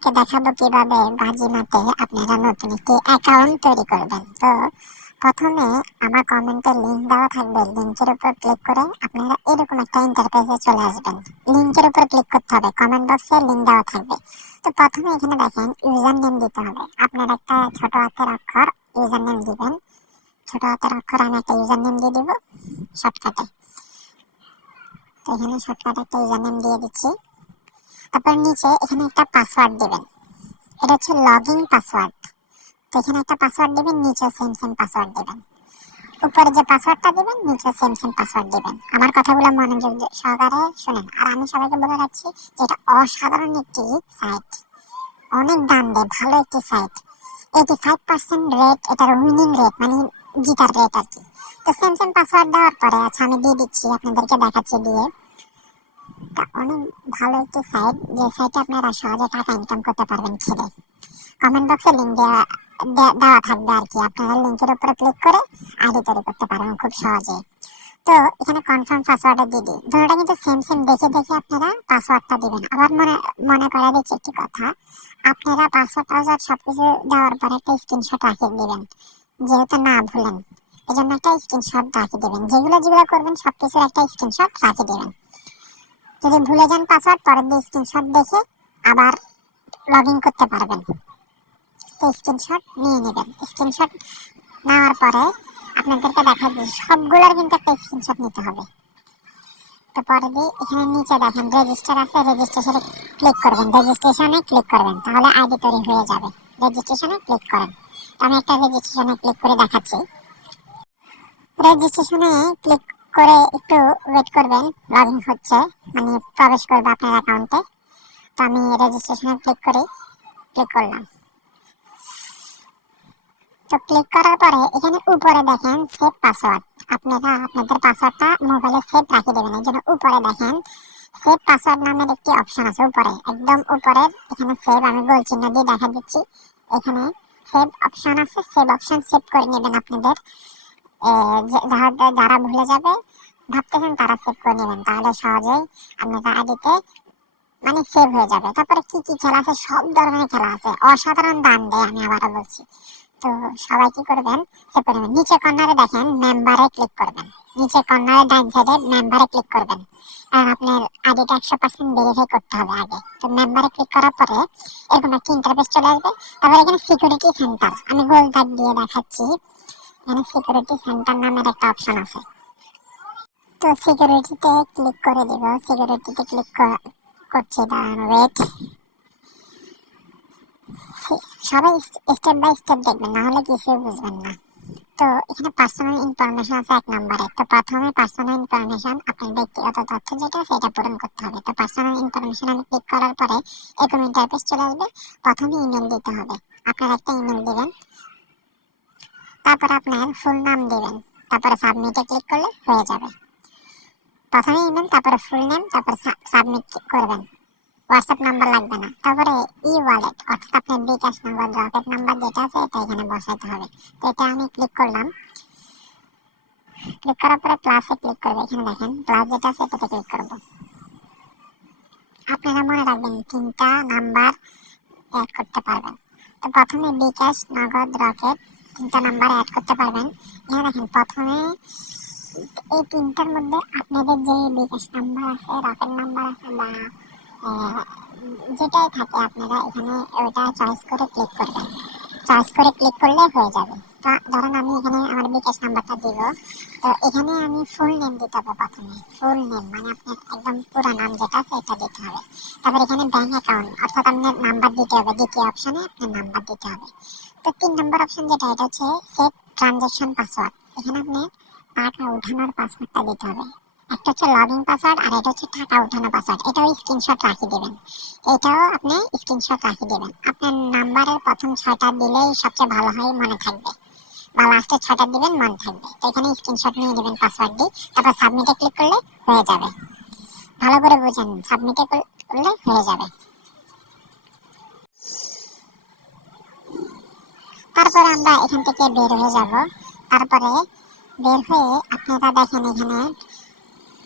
আজকে দেখাবো কিভাবে বাজিমাতে আপনারা নতুন একটি অ্যাকাউন্ট তৈরি করবেন। তো প্রথমে আমার কমেন্টে লিংক দেওয়া থাকবে, লিংকের উপর ক্লিক করে আপনারা এরকম একটা ইন্টারফেসে চলে আসবেন। লিংকের উপর ক্লিক করতে হবে, কমেন্ট বক্সে লিংক দেওয়া থাকবে। তো প্রথমে এখানে দেখেন ইউজার নেম দিতে হবে। আপনার একটা ছোট হাতের অক্ষর ইউজার নেম দিবেন। ছোট হাতের অক্ষর আমি একটা ইউজার নেম দিয়ে দিব শর্টকাটে। তো এখানে শর্টকাটে একটা ইউজার নেম দিয়ে দিচ্ছি। তারপর নিচে এখানে একটা পাসওয়ার্ড দিবেন, এটা হচ্ছে লগইন পাসওয়ার্ড। তো এখানে একটা পাসওয়ার্ড দিবেন, নিচে সেম পাসওয়ার্ড দিবেন। উপরে যে পাসওয়ার্ডটা দিবেন নিচে সেম পাসওয়ার্ড দিবেন। আমার কথাগুলো মনোযোগ সহকারে শুনেন। আর আমি সবাইকে বলে রাখছি যে এটা অসাধারণ একটি সাইট, অনেক দাম দেয়, ভালো একটি সাইট। 85% রেট, এটার উইনিং রেট মানে জিতার রেট আর কি। তো সেম পাসওয়ার্ড দেওয়ার পরে আচ্ছা আমি দিয়ে দিচ্ছি, আপনাদেরকে দেখাচ্ছি দিয়ে। অনেক ভালো একটি সাইট, যে সাইটে আপনারা সহজে টাকা ইনকাম করতে পারবেন খেলে। কমেন্ট বক্সে লিংক দেওয়া থাকবে আর কি, আপনারা লিংকের উপরে ক্লিক করে আইডি তৈরি করতে পারবেন খুব সহজে। তো এখানে কনফার্ম পাসওয়ার্ডে দিয়ে দিই, দুটোটা কিন্তু সেম দেখে আপনারা পাসওয়ার্ডটা দিবেন। আবার মনে করা দিচ্ছি একটি কথা, আপনারা পাসওয়ার্ড সবকিছু দেওয়ার পরে একটা স্ক্রিনশট রাখিয়ে দিবেন, যেহেতু না ভুলেন। এজন্য একটা স্ক্রিনশট রাখিয়ে দিবেন, যেগুলো করবেন সবকিছুর একটা স্ক্রিনশট রাখিয়ে দিবেন। যদি ভুলে যান পাসওয়ার্ড, পরের দিন স্ক্রিনশট দেখে আবার লগ ইন করতে পারবেন। তো স্ক্রিনশট নিয়ে নেবেন। স্ক্রিনশট নেওয়ার পরে আপনাদেরকে দেখা দিই, সবগুলোর কিন্তু একটা স্ক্রিনশট নিতে হবে। তো পরে দিয়ে এখানে নিচে দেখেন রেজিস্টার আছে, রেজিস্ট্রেশনে ক্লিক করবেন। রেজিস্ট্রেশনে ক্লিক করবেন, তাহলে আইডি তৈরি হয়ে যাবে। রেজিস্ট্রেশনে ক্লিক করেন। তো আমি একটা রেজিস্ট্রেশনে ক্লিক করে দেখাচ্ছি। রেজিস্ট্রেশনে ক্লিক করে একটু ওয়েট করবেন, লগ ইন হচ্ছে, মানে প্রবেশ করবে আপনার অ্যাকাউন্টে। তো আমি রেজিস্ট্রেশনে ক্লিক করলাম। তো ক্লিক করার পরে এখানে উপরে দেখেন সেভ পাসওয়ার্ড, আপনারা আপনাদের পাসওয়ার্ডটা মোবাইলে সেভ রাখে দেবেন। এই জন্য উপরে দেখেন সেভ পাসওয়ার্ড নামের একটি অপশন আছে, উপরে একদম উপরের এখানে সেভ, আমি গোল চিহ্ন দিয়ে দেখা দিচ্ছি। এখানে সেভ অপশন আছে, সেভ অপশন সেভ করে নেবেন আপনাদের। যারা ভুলে যাবে ভাবতেছেন তারা সেভ করে নেবেন, তাহলে সহজেই আপনাদের আইডিতে মানে সেভ হয়ে যাবে। তারপরে কি কি খেলা আছে, সব ধরনের খেলা আছে, অসাধারণ দাম দেয়, আমি আবারও বলছি। তো সবাই কি করবেন, সেভ করে নেবেন। নিচে কর্নারে দেখেন মেম্বারে ক্লিক করবেন, নিচে কর্নারে ডান সাইডে মেম্বারে ক্লিক করবেন, কারণ আপনার আইডিটা 100% ভেরিফাই করতে হবে আগে। তো মেম্বারে ক্লিক করার পরে এরকম একটা ইন্টারফেস চলে আসবে। তারপরে এখানে সিকিউরিটি সেন্টার, আমি গোল দাগ দিয়ে দেখাচ্ছি। এখানে সিকিউরিটি সেন্টার নামের একটা অপশন আছে। তো সিকিউরিটিতে ক্লিক করে দিব। সিকিউরিটিতে ক্লিক করছি, দাঁড়ান ওয়েট। সবাই স্টেপ বাই স্টেপ দেখবেন, না হলে কিছুই বুঝবেন না। তো এখানে পার্সোনাল ইনফরমেশন আছে 1 নম্বরে। তো প্রথমে পার্সোনাল ইনফরমেশন, আপনার ব্যক্তিগত তথ্য যেটা সেটা পূরণ করতে হবে। তো পার্সোনাল ইনফরমেশন আমি ক্লিক করার পরে এরকম ইন্টারফেস চলে আসবে। প্রথমে ইমেল দিতে হবে, আপনার একটা ইমেল দিবেন। তারপর আপনার ফুল নাম দিবেন, তারপরে সাবমিটে ক্লিক করলে হয়ে যাবে। প্রথমে ইমেল, তারপরে ফুল নেম, তারপরে সাবমিট করবেন। হোয়াটসঅ্যাপ নাম্বার লাগবে না। তারপরে ই ওয়ালেট, অর্থাৎ আপনার বিকাশ নাম্বার, রকেট নাম্বার যেটা আছে এটা এখানে বসাইতে হবে। তো এটা আমি ক্লিক করলাম। ক্লিক করার পরে প্লাসে ক্লিক করবে, এখানে দেখেন প্লাস যেটা আছে এটাতে ক্লিক করব। আপনারা মনে রাখবেন 3টা নাম্বার অ্যাড করতে পারবেন। তো প্রথমে বিকাশ, নগদ, রকেট 3টা নাম্বার অ্যাড করতে পারবেন। এখানে দেখেন প্রথমে এই 3টার মধ্যে আপনাদের যে বিকাশ নাম্বার আছে, রকেট নাম্বার আছে বা যেটাই থাকে আপনারা এখানে ওটা চয়েস করে ক্লিক করবেন। চয়েস করে ক্লিক করলে হয়ে যাবে। তো ধরেন আমি এখানে আমার বিকাশ নাম্বারটা দিব। তো এখানে আমি ফুল নেম দিতে হবে। প্রথমে ফুল নেম মানে আপনার একদম পুরো নাম যেটা আছে এটা দিতে হবে। তারপর এখানে ব্যাংক অ্যাকাউন্ট, অর্থাৎ আপনার নাম্বার দিতে হবে। দ্বিতীয় অপশনে আপনার নাম্বার দিতে হবে। তো 3 নম্বর অপশন যেটা, এটা হচ্ছে সেট ট্রানজাকশন পাসওয়ার্ড। এখানে আপনি টাকা উঠানোর পাসওয়ার্ডটা দিতে হবে। একটা হচ্ছে লগইন পাসওয়ার্ড আর এটা হচ্ছে টাকা উঠানো পাসওয়ার্ড। এটাও স্ক্রিনশট রাখিয়ে দেবেন, এটাও আপনি স্ক্রিনশট রাখিয়ে দেবেন। আপনার নাম্বারের প্রথম 6টা দিলেই সবচেয়ে ভালো হয়, মনে থাকবে, বা লাস্টের 6টা দিবেন, মনে থাকবে। তো এখানে স্ক্রিনশট নিয়ে নেবেন পাসওয়ার্ড দিয়ে, তারপর সাবমিটে ক্লিক করলে হয়ে যাবে। ভালো করে বুঝেন, সাবমিটে করলে হয়ে যাবে। তারপরে আমরা এখান থেকে বের হয়ে যাব। তারপরে বের হয়ে আপনারা দেখেন এখানে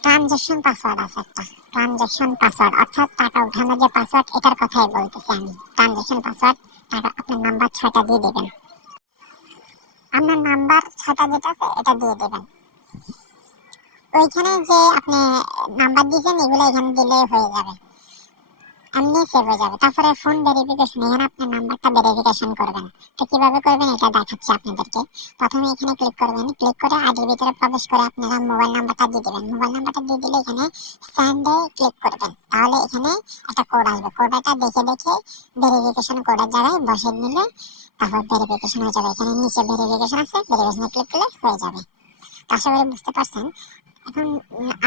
ট্রানজাকশন পাসওয়ার্ড আছে একটা, ট্রানজাকশন পাসওয়ার্ড অর্থাৎ টাকা উঠানোর যে পাসওয়ার্ড এটার কথাই বলতেছি আমি। ট্রানজাকশন পাসওয়ার্ড টাকা আপনার নাম্বার 6টা দিয়ে দেবেন। আপনার নাম্বার 6টা যেটা আছে এটা দিয়ে দেবেন। ওইখানে যে আপনি নাম্বার দিয়েছেন এগুলো এখানে দিলে হয়ে যাবে, এমনি সেভ হয়ে যাবে। তারপরে ফোন ভেরিফিকেশন, এখানে আপনার নাম্বারটা ভেরিফিকেশন করবেন। তো কিভাবে করবেন এটা দেখাচ্ছি আপনাদেরকে। প্রথমে এখানে ক্লিক করবেন, ক্লিক করে আইডির ভিতরে প্রবেশ করে আপনারা মোবাইল নাম্বারটা দিয়ে দেবেন। মোবাইল নাম্বারটা দিয়ে দিলে এখানে সেন্ডে ক্লিক করবেন, তাহলে এখানে একটা কোড আসবে। কোডটা দেখে দেখে ভেরিফিকেশন কোডের জায়গায় বসিয়ে নিলে তারপর ভেরিফিকেশন হয়ে যাবে। এখানে নিচে ভেরিফিকেশন আছে, ভেরিফিকেশনে ক্লিক করলে হয়ে যাবে। আশা করি বুঝতে পারছেন। এখন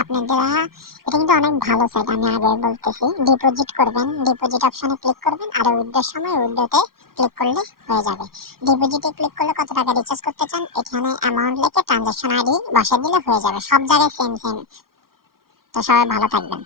আপনারা, এটা কিন্তু অনেক ভালো সাইট, আমি আগে বলতেছি। ডিপোজিট করবেন, ডিপোজিট অপশনে ক্লিক করবেন, আর উইথড্রোর সময় উইথড্রোতে ক্লিক করলে হয়ে যাবে। ডিপোজিটে ক্লিক করলে কত টাকা রিচার্জ করতে চান এখানে অ্যামাউন্ট লিখে ট্রানজাকশন আইডি বসিয়ে দিলে হয়ে যাবে। সব জায়গায় সেম সেম। তো সবাই ভালো থাকবেন।